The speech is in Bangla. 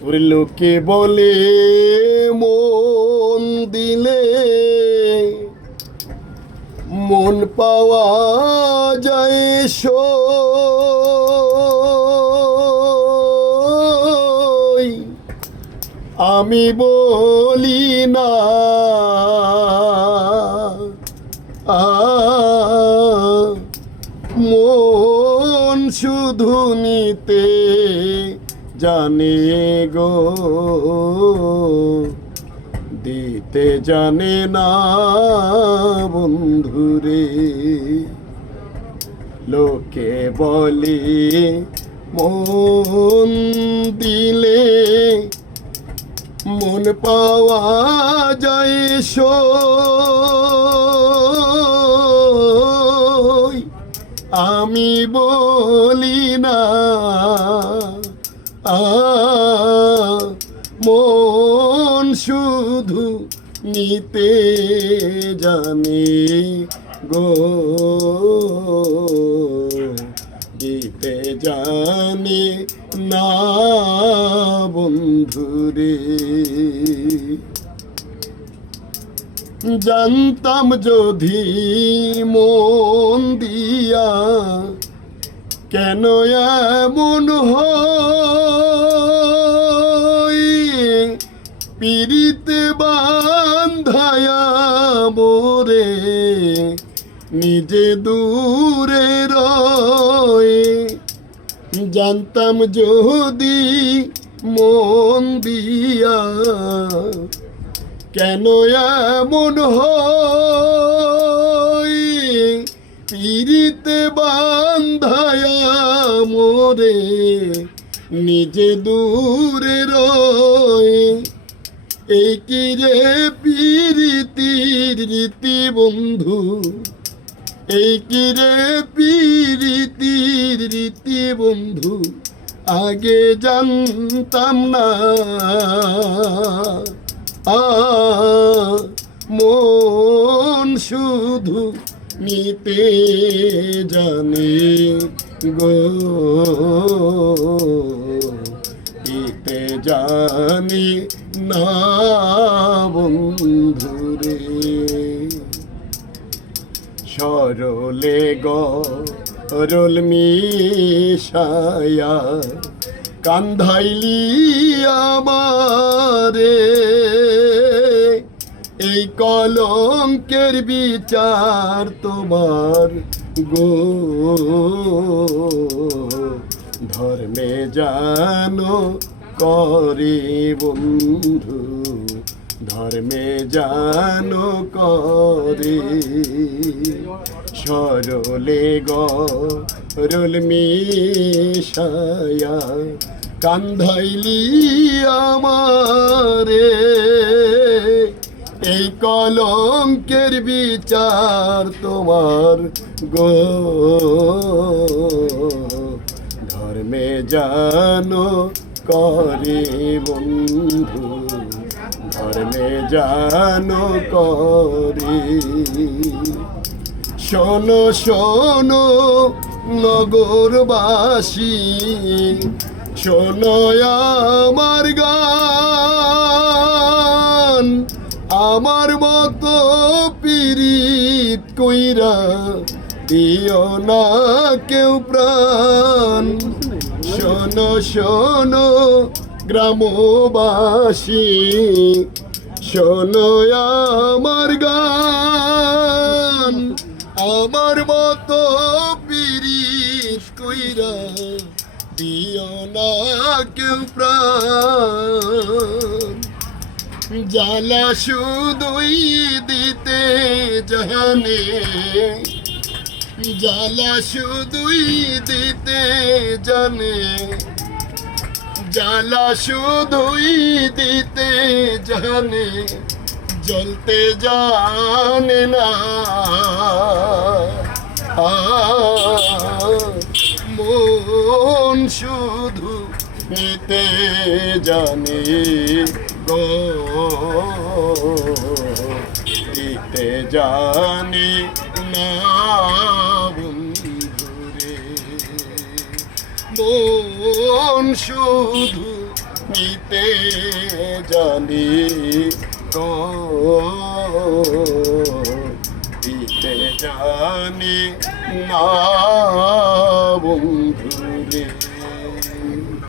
ওর লোকে বলে মন দিলে মন পাওয়া যায় সই। আমি বলি না মন শুধু নিতে জানে গো, দিতে জানে না বন্ধুরে। লোকে বলে মন দিলে মন পাওয়া যায় সই। আমি বলি না মন শুধু নিতে জানে গো, দিতে জানে না বন্ধুরে। জানতাম যদি মন দিয়া কেন এমন হয়, পিরিতে বান্ধায়া মোরে নিজে দূরে রয়। জানতাম যদি মন দিয়া কেন এমন হয়, পিরিতে বান্ধায়া মোরে নিজে দূরে রয়। এই কি রে পিরিতির রীতি বন্ধু, এই কি রে পিরিতির রীতি বন্ধু, আগে জানতাম না। মন শুধু নিতে জানে গো, দিতে জানি না বন্ধুরে। সরলে গরল মিশায়া কান্ধাইলি আমারে, এই কলঙ্কের বিচার তোমার গো, ধর্মে জানো করে বন্ধু, ধর্মে জানো করে। সরলে গরল মিশায়া কান্ধাইলি আমারে, এই কলঙ্কের বিচার তোমার গো, ধর্মে জানো করে বন্ধু, ধর্মে জানো করে। শোনো শোনো নগরবাসী, শোনো আমার গান, আমার মতো পীড়িত কইরা দিও না কেউ প্রাণ। শোনো শোনো গ্রামবাসী, শোনো আমার গান, আমার মতো পীড়িত কইরা দিও না কেউ প্রাণ। জ্বালা শুধুই দিতে জানে, জ্বালা শুধুই দিতে জানে, জ্বালা শুধুই দিতে জানে, জ্বলতে জানে না। মন শুধু নিতে জানে গো, দিতে জানে না বন্ধুরে। মন শুধু নিতে জানি গো দিতে জানি না বন্ধুরে।